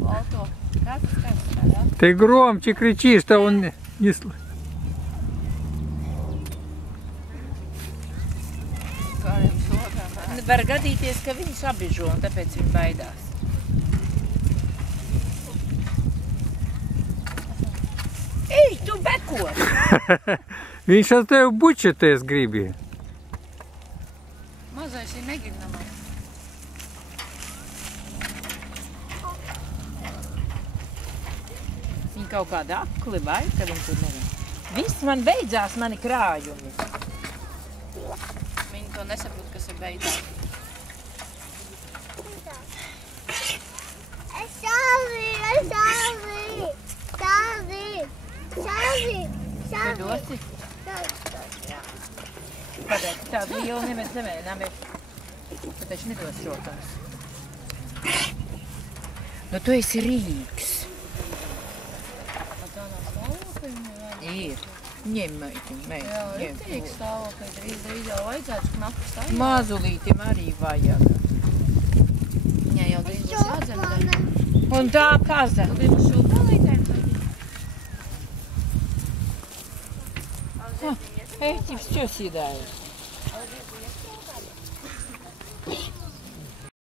Auto. Как сказать, да? Ты громче кричишь, что он не слышит. Var gadīties, ka viņus apbižo, un tāpēc viņi baidās. Ej, tu beko! Viņš ar tevi bučeties gribi. Mazais ir negribamais. Viņi kaut kāda akli vai, ka viņi tur nevar. Viss man beidzās, mani krājumi. Viņi to nesaprot, kas ir beidzās. Tu dosi? Padēļ, tā liela neviens nemēģinām, bet taču nedos rokās. Nu, tu esi Rīgs. Tā nav stāvokļi, vai? Ir. Ņem, meitiņ. Jā, rītīgi stāvokļi. Drīz jau vajadzētu knapu stāvokļi. Mazulītim arī vajag. Viņai jau drīz būs jādzemdē. Un tā kaza. Tu gribi šūpalītēm? Эти все съедают.